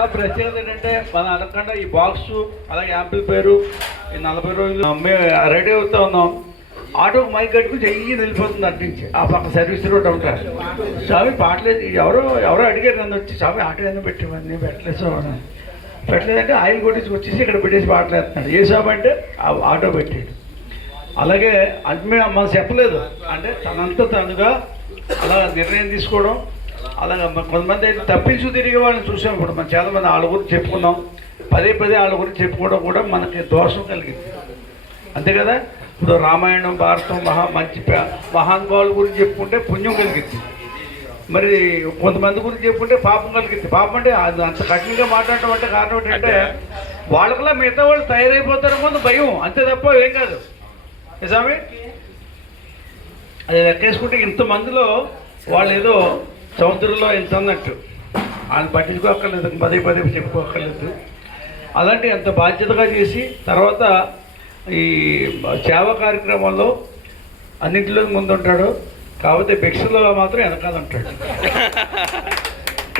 చాలా ప్రత్యేకత ఏంటంటే మనం అనకుండా ఈ బాక్స్ అలాగే యాంపిల్ పేరు ఈ నలభై రోజులు మేము రెడీ అవుతా ఉన్నాం. ఆటో మైక్ కట్టుకుని చెయ్యి వెళ్ళిపోతుంది అట్నుంచి ఆ పక్క సర్వీస్ రోడ్ ఉంటారు స్వామి పాటలేదు ఎవరో ఎవరో అడిగారు నన్ను వచ్చి స్వామి ఆటో ఎందుకు పెట్టివన్నీ పెట్టలేదు పెట్టలేదంటే ఆయన కొట్టించి వచ్చేసి ఇక్కడ పెట్టేసి పాటలేస్తున్నాడు ఏ స్వామి అంటే ఆ ఆటో పెట్టాడు అలాగే అంటే మేము మాకు చెప్పలేదు. అంటే తనంతా తనుగా అలా నిర్ణయం తీసుకోవడం అలాగే కొంతమంది అయితే తప్పించు తిరిగే వాళ్ళని చూసాం ఇప్పుడు మనం చాలా మంది వాళ్ళ గురించి చెప్పుకున్నాం. పదే పదే వాళ్ళ గురించి చెప్పుకోవడం కూడా మనకి దోషం కలిగింది. అంతే కదా? ఇప్పుడు రామాయణం భారతం మహా మంచి మహానుభావుల గురించి చెప్పుకుంటే పుణ్యం కలిగింది. మరి కొంతమంది గురించి చెప్పుకుంటే పాపం కలిగింది. పాపం అంటే అది అంత కఠినంగా మాట్లాడటం అంటే కారణం ఏంటంటే వాళ్ళకలా మిగతా వాళ్ళు తయారైపోతారు ముందు భయం. అంతే తప్ప ఏం కాదు. నిజామే అది లెక్కేసుకుంటే ఇంతమందిలో వాళ్ళు ఏదో సముద్రంలో ఎంత అన్నట్టు. ఆయన పట్టించుకోక్కర్లేదు పదే పదే చెప్పుకోక్కర్లేదు. అలాంటి అంత బాధ్యతగా చేసి తర్వాత ఈ సేవ కార్యక్రమంలో అన్నింటిలో ముందుంటాడు. కాకపోతే భిక్షలో మాత్రం వెనకాల ఉంటాడు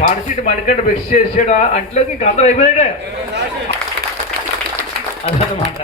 పాడసీట్ మణికంట భిక్ష చేసాడా అంటే ఇంక అందరూ అయిపోయాడే. అదనమాట